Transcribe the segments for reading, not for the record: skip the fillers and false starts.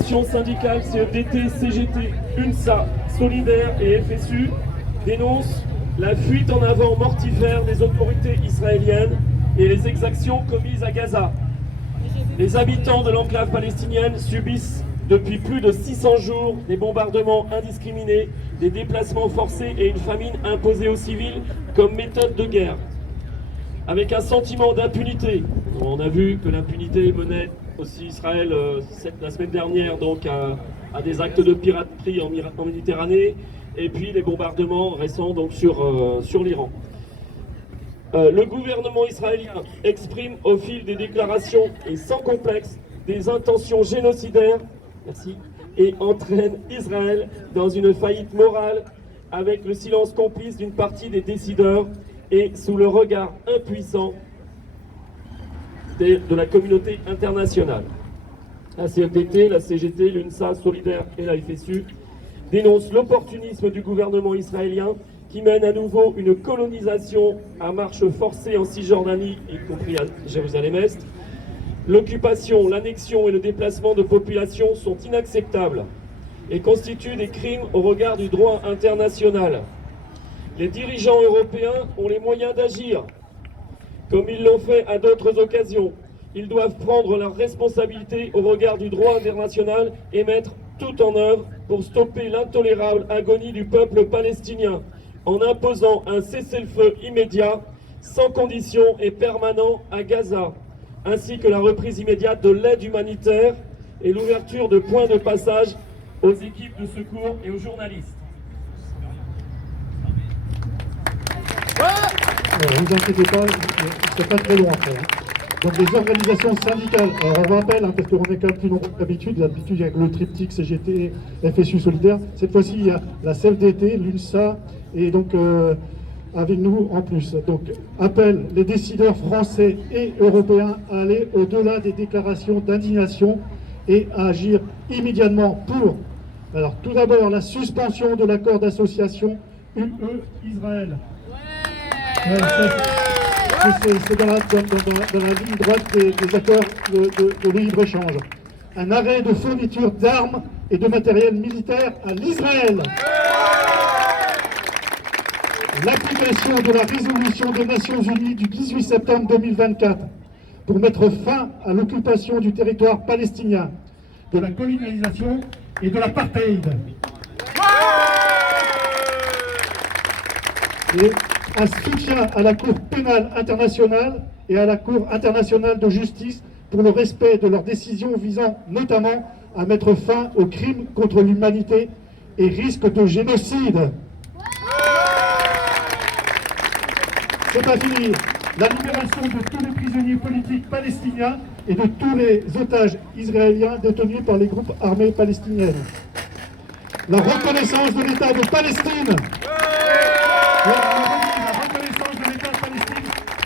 Syndicales CFDT, CGT, UNSA, Solidaire et FSU dénoncent la fuite en avant mortifère des autorités israéliennes et les exactions commises à Gaza. Les habitants de l'enclave palestinienne subissent depuis plus de 600 jours des bombardements indiscriminés, des déplacements forcés et une famine imposée aux civils comme méthode de guerre. Avec un sentiment d'impunité, on a vu que l'impunité menait aussi Israël la semaine dernière donc à des actes de piraterie en Méditerranée, et puis les bombardements récents donc sur l'Iran. Le gouvernement israélien exprime au fil des déclarations et sans complexe des intentions génocidaires, et entraîne Israël dans une faillite morale avec le silence complice d'une partie des décideurs et sous le regard impuissant de la communauté internationale. La CFDT, la CGT, l'UNSA, Solidaire et la FSU dénoncent l'opportunisme du gouvernement israélien qui mène à nouveau une colonisation à marche forcée en Cisjordanie, y compris à Jérusalem-Est. L'occupation, l'annexion et le déplacement de populations sont inacceptables et constituent des crimes au regard du droit international. Les dirigeants européens ont les moyens d'agir, comme ils l'ont fait à d'autres occasions. Ils doivent prendre leurs responsabilités au regard du droit international et mettre tout en œuvre pour stopper l'intolérable agonie du peuple palestinien, en imposant un cessez-le-feu immédiat, sans condition et permanent à Gaza, ainsi que la reprise immédiate de l'aide humanitaire et l'ouverture de points de passage aux équipes de secours et aux journalistes. Ne vous inquiétez pas, c'est pas très long après. Donc les organisations syndicales, alors on rappelle, parce qu'on est quand même plus nombreux que d'habitude, il y a le triptyque CGT, FSU Solidaire. Cette fois-ci, il y a la CFDT, l'UNSA, et donc avec nous en plus. Donc appelle les décideurs français et européens à aller au-delà des déclarations d'indignation et à agir immédiatement pour, alors tout d'abord, la suspension de l'accord d'association UE-Israël. C'est dans la ligne droite des accords de libre-échange. Un arrêt de fourniture d'armes et de matériel militaire à l'Israël. L'application de la résolution des Nations Unies du 18 septembre 2024 pour mettre fin à l'occupation du territoire palestinien, de la colonisation et de l'apartheid. Et un soutien à la Cour pénale internationale et à la Cour internationale de justice pour le respect de leurs décisions visant notamment à mettre fin aux crimes contre l'humanité et risques de génocide. C'est pas fini. La libération de tous les prisonniers politiques palestiniens et de tous les otages israéliens détenus par les groupes armés palestiniens. La reconnaissance de l'État de Palestine.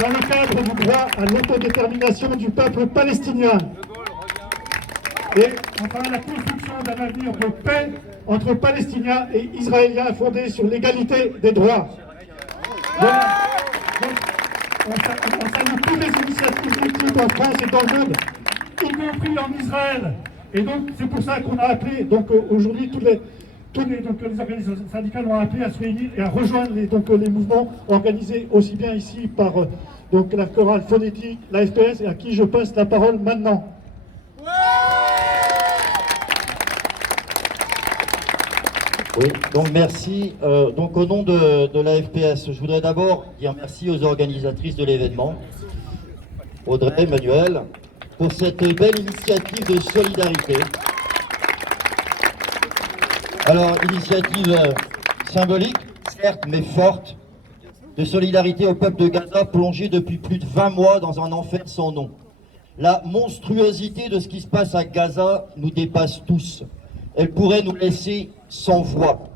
Dans le cadre du droit à l'autodétermination du peuple palestinien. Et enfin la construction d'un avenir de paix entre Palestiniens et Israéliens fondé sur l'égalité des droits. Voilà. Donc, on salue toutes les initiatives politiques en France et dans le monde, y compris en Israël. Et donc c'est pour ça qu'on a appelé, donc aujourd'hui les organisations syndicales ont appelé à se réunir et à rejoindre les mouvements organisés aussi bien ici par la chorale phonétique, la FPS, et à qui je passe la parole maintenant. Oui, donc merci. Donc au nom de la FPS, je voudrais d'abord dire merci aux organisatrices de l'événement, Audrey, Emmanuel, pour cette belle initiative de solidarité. Alors, initiative symbolique, certes, mais forte, de solidarité au peuple de Gaza plongé depuis plus de 20 mois dans un enfer sans nom. La monstruosité de ce qui se passe à Gaza nous dépasse tous. Elle pourrait nous laisser sans voix,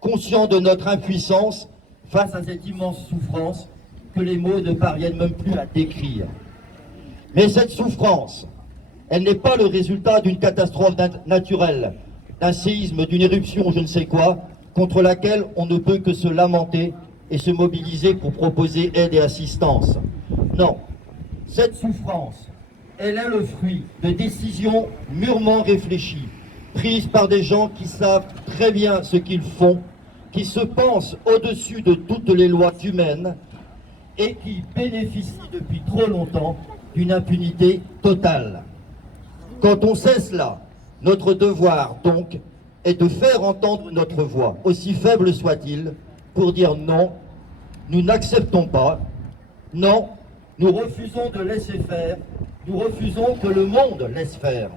conscients de notre impuissance face à cette immense souffrance que les mots ne parviennent même plus à décrire. Mais cette souffrance, elle n'est pas le résultat d'une catastrophe naturelle, d'un séisme, d'une éruption, je ne sais quoi, contre laquelle on ne peut que se lamenter et se mobiliser pour proposer aide et assistance. Non, cette souffrance, elle est le fruit de décisions mûrement réfléchies, prises par des gens qui savent très bien ce qu'ils font, qui se pensent au-dessus de toutes les lois humaines et qui bénéficient depuis trop longtemps d'une impunité totale. Quand on sait cela, notre devoir, donc, est de faire entendre notre voix, aussi faible soit-il, pour dire non, nous n'acceptons pas, non, nous refusons de laisser faire, nous refusons que le monde laisse faire.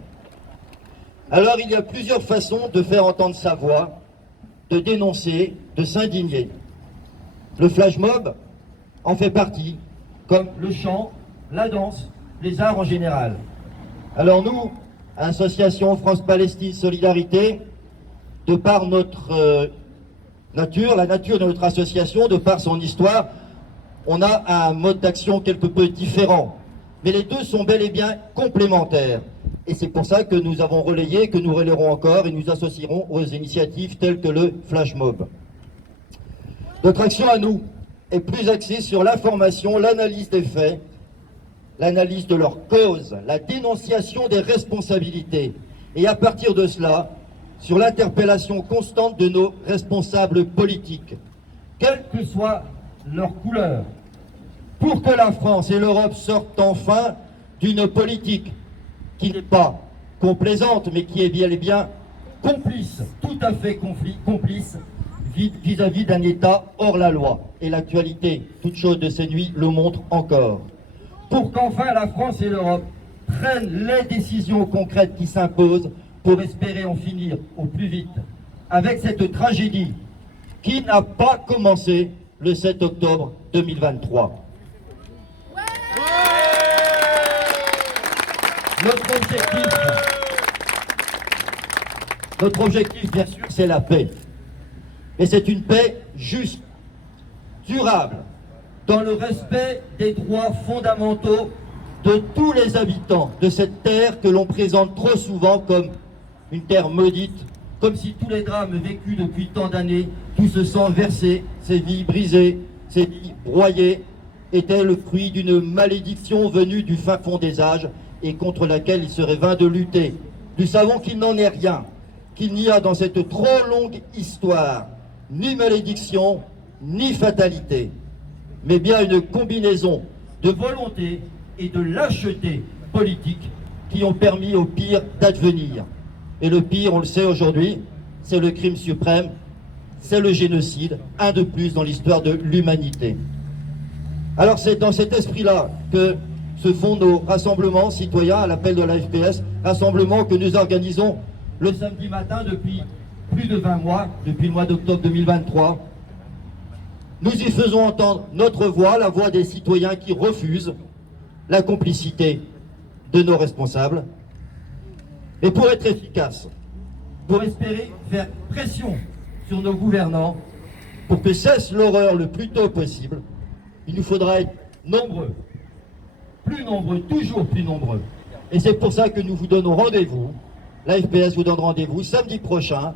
Alors il y a plusieurs façons de faire entendre sa voix, de dénoncer, de s'indigner. Le flash mob en fait partie, comme le chant, la danse, les arts en général. Alors nous, Association France-Palestine Solidarité, de par notre nature, la nature de notre association, de par son histoire, on a un mode d'action quelque peu différent. Mais les deux sont bel et bien complémentaires. Et c'est pour ça que nous avons relayé, que nous relayerons encore et nous associerons aux initiatives telles que le flash mob. Notre action à nous est plus axée sur l'information, l'analyse des faits, l'analyse de leurs causes, la dénonciation des responsabilités. Et à partir de cela, sur l'interpellation constante de nos responsables politiques, quelle que soit leur couleur, pour que la France et l'Europe sortent enfin d'une politique qui n'est pas complaisante, mais qui est bien et bien complice, tout à fait complice, vis-à-vis d'un État hors la loi. Et l'actualité, toute chose de ces nuits, le montre encore. Pour qu'enfin la France et l'Europe prennent les décisions concrètes qui s'imposent pour espérer en finir au plus vite avec cette tragédie qui n'a pas commencé le 7 octobre 2023. Notre objectif, bien sûr, c'est la paix. Et c'est une paix juste, durable, dans le respect des droits fondamentaux de tous les habitants de cette terre que l'on présente trop souvent comme une terre maudite, comme si tous les drames vécus depuis tant d'années, tout ce sang versé, ces vies brisées, ces vies broyées, étaient le fruit d'une malédiction venue du fin fond des âges et contre laquelle il serait vain de lutter. Nous savons qu'il n'en est rien, qu'il n'y a dans cette trop longue histoire ni malédiction, ni fatalité, mais bien une combinaison de volonté et de lâcheté politique qui ont permis au pire d'advenir. Et le pire, on le sait aujourd'hui, c'est le crime suprême, c'est le génocide, un de plus dans l'histoire de l'humanité. Alors c'est dans cet esprit-là que se font nos rassemblements citoyens à l'appel de la FPS, rassemblements que nous organisons le samedi matin depuis plus de 20 mois, depuis le mois d'octobre 2023. Nous y faisons entendre notre voix, la voix des citoyens qui refusent la complicité de nos responsables. Et pour être efficace, pour espérer faire pression sur nos gouvernants, pour que cesse l'horreur le plus tôt possible, il nous faudra être nombreux, plus nombreux, toujours plus nombreux. Et c'est pour ça que nous vous donnons rendez-vous, la FPS vous donne rendez-vous samedi prochain,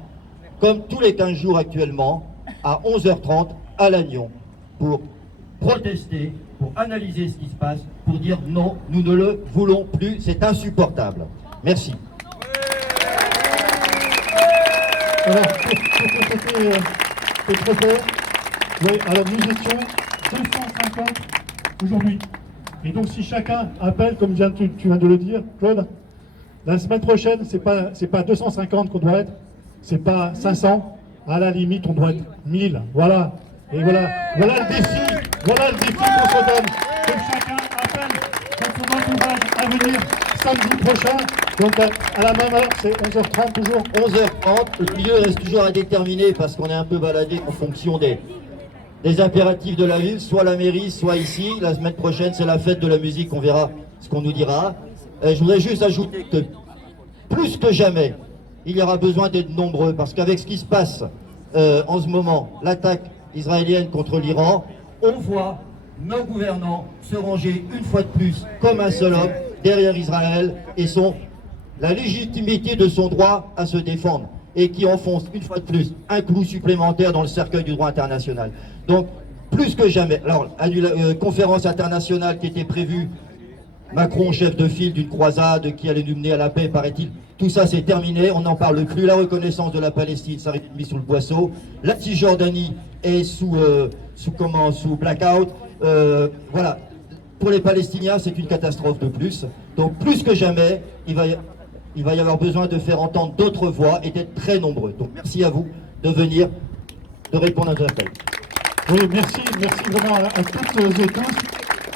comme tous les 15 jours actuellement, à 11h30 à Lannion, pour protester, pour analyser ce qui se passe, pour dire non, nous ne le voulons plus, c'est insupportable. Merci. Alors, pour compléter les propos, oui, alors nous étions 250 aujourd'hui. Et donc si chacun appelle, comme tu viens de le dire, Claude, la semaine prochaine, c'est pas 250 qu'on doit être, c'est pas 500, à la limite on doit être 1000, voilà. Et voilà le défi qu'on se donne. Que chacun appelle dans son entourage à venir samedi prochain. Donc à la même heure, c'est 11h30 toujours. 11h30, le lieu reste toujours à déterminer parce qu'on est un peu baladé en fonction des impératifs de la ville, soit la mairie, soit ici. La semaine prochaine, c'est la fête de la musique, on verra ce qu'on nous dira. Je voudrais juste ajouter que plus que jamais, il y aura besoin d'être nombreux parce qu'avec ce qui se passe en ce moment, l'attaque israélienne contre l'Iran, on voit nos gouvernants se ranger une fois de plus comme un seul homme derrière Israël et la légitimité de son droit à se défendre et qui enfonce une fois de plus un clou supplémentaire dans le cercueil du droit international. Donc plus que jamais, alors conférence internationale qui était prévue Macron, chef de file d'une croisade qui allait nous mener à la paix, paraît-il. Tout ça, c'est terminé, on n'en parle plus. La reconnaissance de la Palestine, ça arrive mis sous le boisseau. La Cisjordanie est sous blackout. Voilà. Pour les Palestiniens, c'est une catastrophe de plus. Donc, plus que jamais, il va y avoir besoin de faire entendre d'autres voix et d'être très nombreux. Donc, merci à vous de venir, de répondre à notre appel. Oui, merci vraiment à toutes et tous.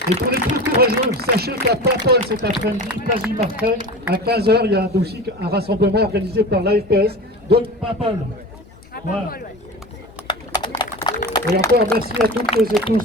Et pour les plus courageux, sachez qu'à Paimpol cet après-midi, place du Martrey, à 15h, il y a aussi un rassemblement organisé par l'AFPS de Paimpol. Voilà. Et encore merci à toutes et tous.